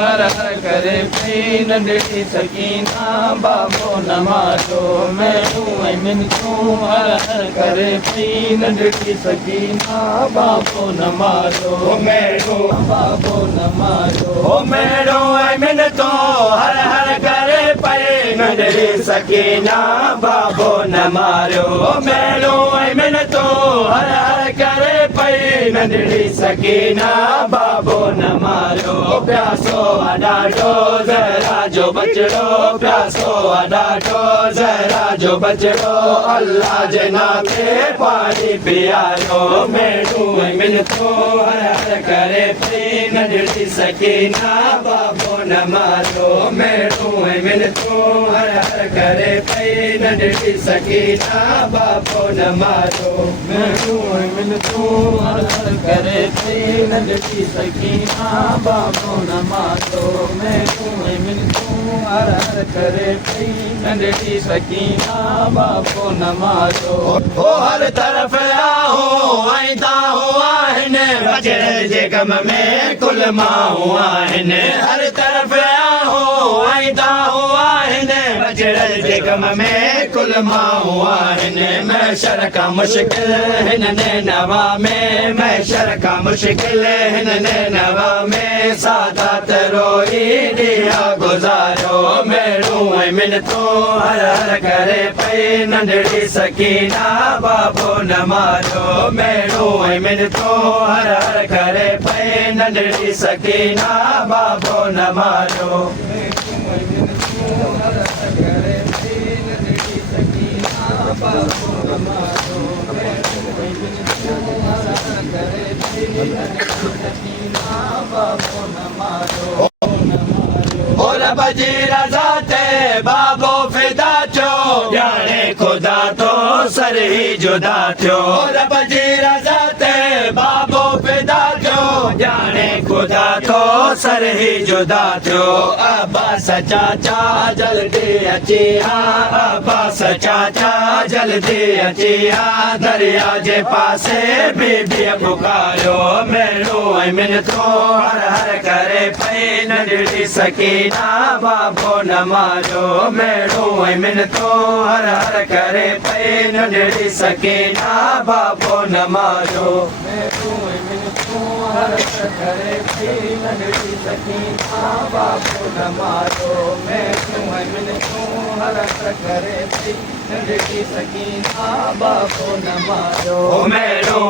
हर हर करे पई नंढड़ी सकीना बाबो न मारो मैनू ऐं मिनतूं हर हर करे पई नंढड़ी सकीना बाबो न मारो मेरो बाबो न मारो ओ मेरो ऐं मिनतूं हर हर करे पई नंढड़ी सकीना बाबो न मारियो मेरो ऐं मिनतूं हर हर करे पई नंढड़ी सकीना बाबो न मारियो प्यासो ॾाढो ज़हरा जो बचड़ो प्यासो ॾाढो ज़हरा जो बचड़ो अल्लाह जे नाते पाणी पीआरियो मेरो ऐं मिनतूं हर हर करे पई नंढड़ी सकीना बाबो न मारियो मेरो ऐं मिनतूं हर हर करे पई नंढड़ी सकीना बाबो न मारियो मैनू ऐं मिनतूं हर हर करे पई नंढड़ी सकीना बाबो न मारो मैनू ऐं मिनतूं हर हर करे पई नंढड़ी सकीना बाबो न मारो ओ हर तरफ़ आहो ऐं ताहो आहिनि बजर जे कम में कुल माण्हू आहिनि हर तरफ़ आहो ऐं ताहो आहिनि बजर जे कम में कुल माण्हू आहिनि मैशर का मुश्किल हिन नवा में मैशर का मुश्किल हिन नवा में सादात रोई ॾींहं गुज़ारियो मेरो ऐं मिनतूं हर हर करे पई नंढड़ी सकीना बाबो न मारियो मेरो ऐं मिनतूं हर हर करे पई नंढड़ी सकीना बाबो न मारियो ओ रब जी रज़ा ते बाबो फिदा थियो ॼाणे ख़ुदा तो सर ही जुदा थियो रब जी रज़ा ते बाबो फिदा थियो ॼाणे ख़ुदा तो सर ही जुदा थियो अब्बास चाचा जल्दी अची हा अब्बास चाचा जल्दी अची हा दरिया जे पासे बीबीअ पुकारियो मेरो ऐं मिनतूं हर हर करे पई नंढड़ी सकीना बाबो न मारियो मेरो ऐं मिनतूं हर हर करे पई नंढड़ी सकीना बाबो न मारियो मैनू ऐं मिनतूं हर हर करे पई नंढड़ी सकीना बाबो न मारो मैनू ऐं मिनतूं हर हर करे पई नंढड़ी सकीना बाबो न मारो ओ मेरो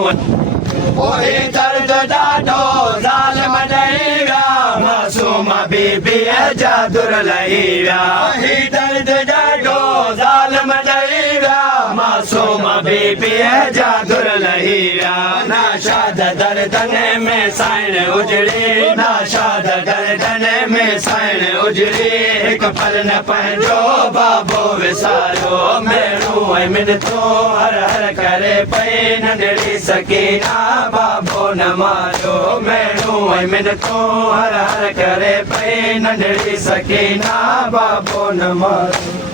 ओही दर्द ॾाढो ज़ालिम ॾेई विया मासूम बीबीअ जा दुर लही विया ओही दर्द ॾाढो ज़ालिम ॾेई विया मासूम बीबीअ जा दुर लही विया नाशाद दर्दन में साइण उजड़ी नाशाद दर्दन में साइण उजड़ी हिकु पल न पंहिंजो बाबो विसारियो मेरो ऐं मिनतूं हर हर करे पई नंढड़ी सकीना बाबो न मारियो मेरो ऐं मिनतूं हर हर करे पई नंढड़ी सकीना बाबो न मारियो